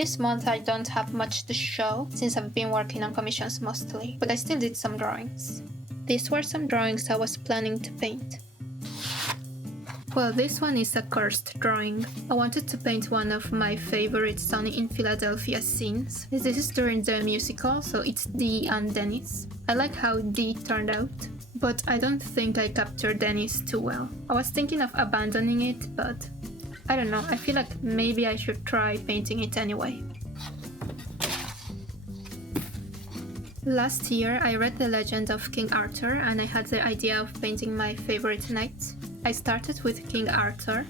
This month I don't have much to show since I've been working on commissions mostly, but I still did some drawings. These were some drawings I was planning to paint. Well, this one is a cursed drawing. I wanted to paint one of my favorite Sunny in Philadelphia scenes. This is during the musical, so it's Dee and Dennis. I like how Dee turned out, but I don't think I captured Dennis too well. I was thinking of abandoning it, but I don't know, I feel like maybe I should try painting it anyway. Last year I read The Legend of King Arthur and I had the idea of painting my favorite knights. I started with King Arthur,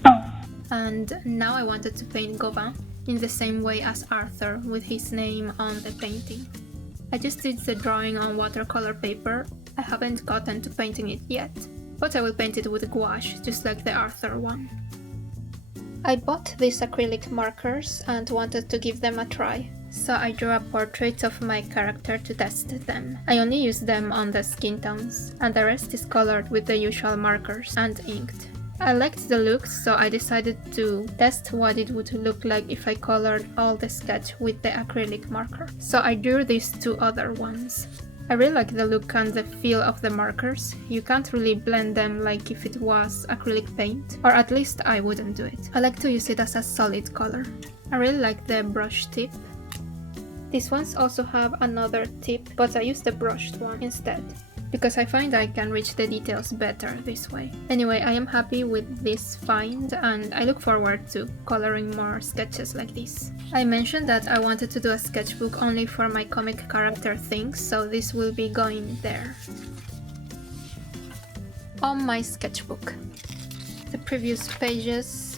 and now I wanted to paint Gawain in the same way as Arthur, with his name on the painting. I just did the drawing on watercolor paper. I haven't gotten to painting it yet, but I will paint it with gouache, just like the Arthur one. I bought these acrylic markers and wanted to give them a try, so I drew a portrait of my character to test them. I only used them on the skin tones, and the rest is colored with the usual markers and inked. I liked the looks, so I decided to test what it would look like if I colored all the sketch with the acrylic marker. So I drew these two other ones. I really like the look and the feel of the markers. You can't really blend them like if it was acrylic paint, or at least I wouldn't do it. I like to use it as a solid color. I really like the brush tip. These ones also have another tip, but I used the brushed one instead, because I find I can reach the details better this way. Anyway, I am happy with this find and I look forward to coloring more sketches like this. I mentioned that I wanted to do a sketchbook only for my comic character things, so this will be going there. On my sketchbook. The previous pages,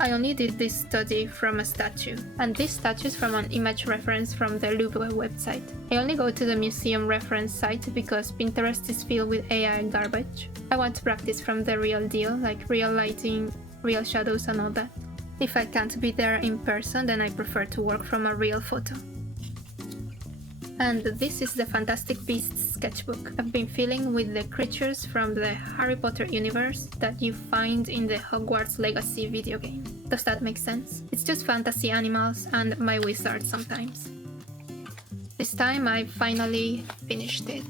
I only did this study from a statue, and this statue is from an image reference from the Louvre website. I only go to the museum reference site because Pinterest is filled with AI garbage. I want to practice from the real deal, like real lighting, real shadows and all that. If I can't be there in person, then I prefer to work from a real photo. And this is the Fantastic Beasts sketchbook. I've been filling with the creatures from the Harry Potter universe that you find in the Hogwarts Legacy video game. Does that make sense? It's just fantasy animals and my wizard sometimes. This time I finally finished it.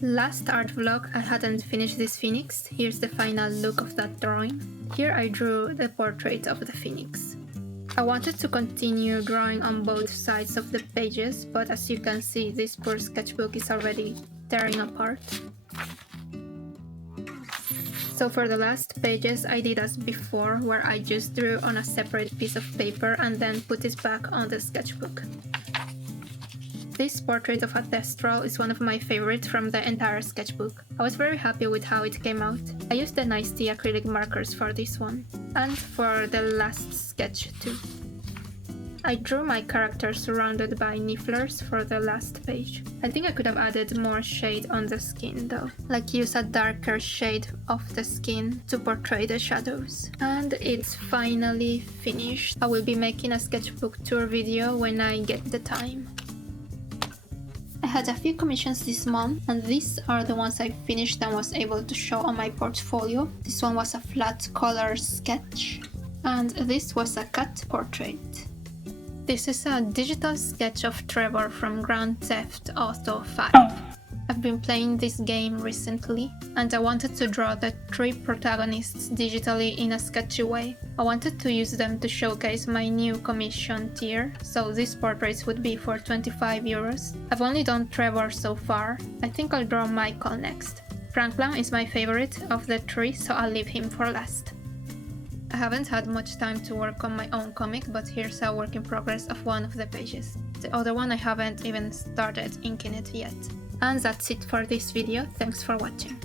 Last art vlog I hadn't finished this phoenix. Here's the final look of that drawing. Here I drew the portrait of the phoenix. I wanted to continue drawing on both sides of the pages, but as you can see, this poor sketchbook is already tearing apart. So for the last pages I did as before, where I just drew on a separate piece of paper and then put it back on the sketchbook. This portrait of a Thestral is one of my favorites from the entire sketchbook. I was very happy with how it came out. I used the Nice Tea acrylic markers for this one, and for the last sketch too. I drew my character surrounded by nifflers for the last page. I think I could have added more shade on the skin though, like use a darker shade of the skin to portray the shadows. And it's finally finished. I will be making a sketchbook tour video when I get the time. I had a few commissions this month, and these are the ones I finished and was able to show on my portfolio. This one was a flat color sketch, and this was a cat portrait. This is a digital sketch of Trevor from Grand Theft Auto 5. I've been playing this game recently, and I wanted to draw the three protagonists digitally in a sketchy way. I wanted to use them to showcase my new commission tier, so these portraits would be for 25 euros. I've only done Trevor so far. I think I'll draw Michael next. Franklin is my favorite of the three, so I'll leave him for last. I haven't had much time to work on my own comic, but here's a work in progress of one of the pages. The other one I haven't even started inking it yet. And that's it for this video, thanks for watching.